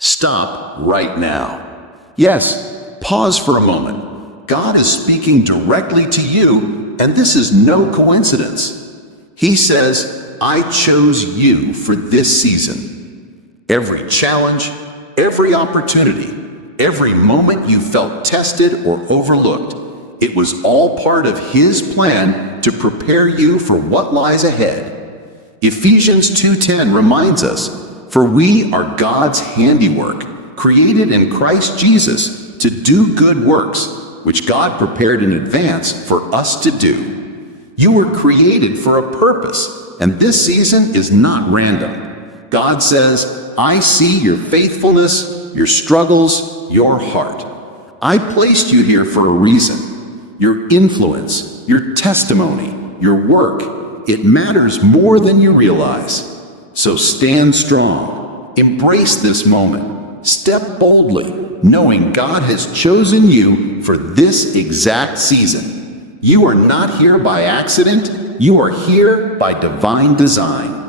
Stop right now. Yes, pause for a moment. God is speaking directly to you, and this is no coincidence. He says, I chose you for this season. Every challenge, every opportunity, every moment you felt tested or overlooked, it was all part of His plan to prepare you for what lies ahead. Ephesians 2:10 reminds us, for we are God's handiwork, created in Christ Jesus to do good works, which God prepared in advance for us to do. You were created for a purpose, and this season is not random. God says, I see your faithfulness, your struggles, your heart. I placed you here for a reason. Your influence, your testimony, your work, it matters more than you realize. So stand strong, embrace this moment, step boldly, knowing God has chosen you for this exact season. You are not here by accident, you are here by divine design.